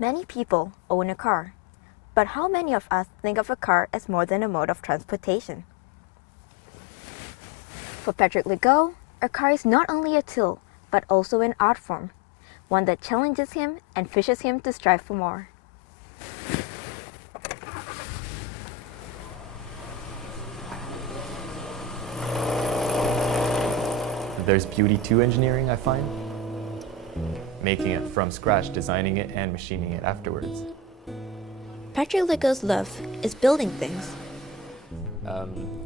Many people own a car, but how many of us think of a car as more than a mode of transportation? For Patrick Legault, a car is not only a tool, but also an art form, one that challenges him and pushes him to strive for more. There's beauty to engineering, I find. Making it from scratch, designing it, and machining it afterwards. Patrick Legault's love is building things.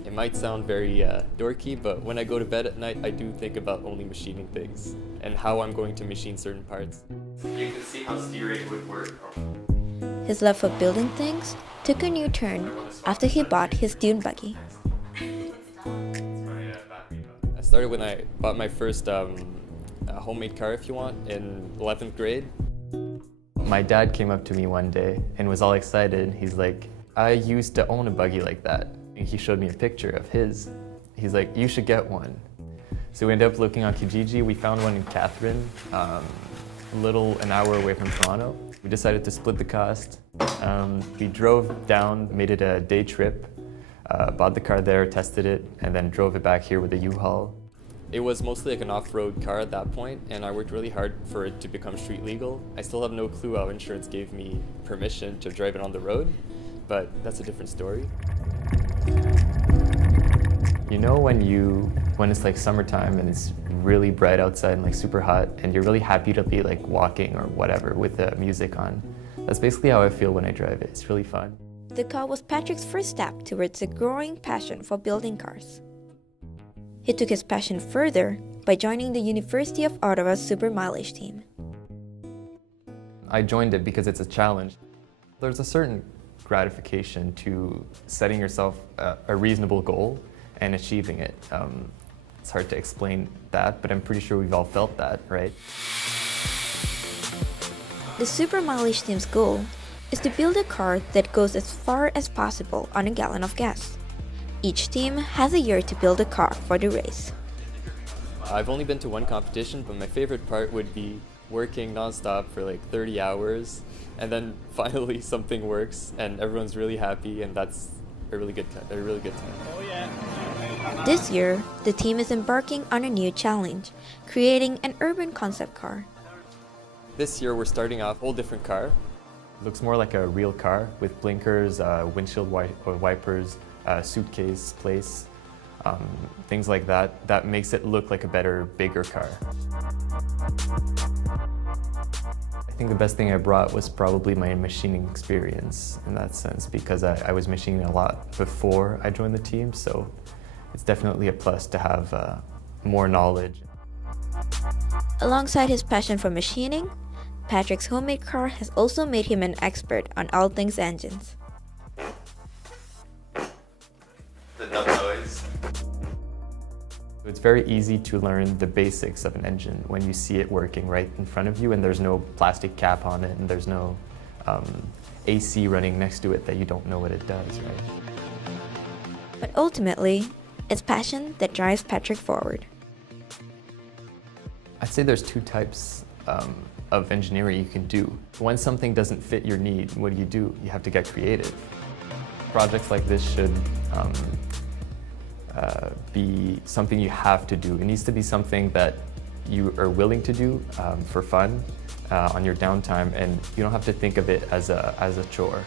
It might sound very dorky, but when I go to bed at night, I do think about only machining things and how I'm going to machine certain parts. You can see how steering would work. His love for building things took a new turn after he bought his dune buggy. I started when I bought my first homemade car, if you want, in 11th grade. My dad came up to me one day and was all excited. He's like, I used to own a buggy like that. He showed me a picture of his. He's like, you should get one. So we ended up looking on Kijiji. We found one in Catherine, an hour away from Toronto. We decided to split the cost. We drove down, made it a day trip, bought the car there, tested it, and then drove it back here with a U-Haul. It was mostly like an off-road car at that point, and I worked really hard for it to become street legal. I still have no clue how insurance gave me permission to drive it on the road, but that's a different story. You know when it's like summertime and it's really bright outside and like super hot and you're really happy to be like walking or whatever with the music on? That's basically how I feel when I drive it. It's really fun. The car was Patrick's first step towards a growing passion for building cars. He took his passion further by joining the University of Ottawa's Supermileage team. I joined it because it's a challenge. There's a certain gratification to setting yourself a reasonable goal and achieving it. It's hard to explain that, but I'm pretty sure we've all felt that, right? The Supermileage team's goal is to build a car that goes as far as possible on a gallon of gas. Each team has a year to build a car for the race. I've only been to one competition, but my favorite part would be working nonstop for like 30 hours, and then finally something works and everyone's really happy, and that's a really good time. Oh yeah. This year, the team is embarking on a new challenge, creating an urban concept car. This year we're starting off a whole different car. It looks more like a real car with blinkers, windshield wipers, suitcase place, things like that. That makes it look like a better, bigger car. I think the best thing I brought was probably my machining experience in that sense, because I was machining a lot before I joined the team, so it's definitely a plus to have more knowledge. Alongside his passion for machining, Patrick's homemade car has also made him an expert on all things engines. The dumb noise. It's very easy to learn the basics of an engine when you see it working right in front of you and there's no plastic cap on it and there's no AC running next to it that you don't know what it does, right? But ultimately, it's passion that drives Patrick forward. I'd say there's two types of engineering you can do. When something doesn't fit your need, what do? You have to get creative. Projects like this should be something you have to do. It needs to be something that you are willing to do for fun on your downtime, and you don't have to think of it as a chore.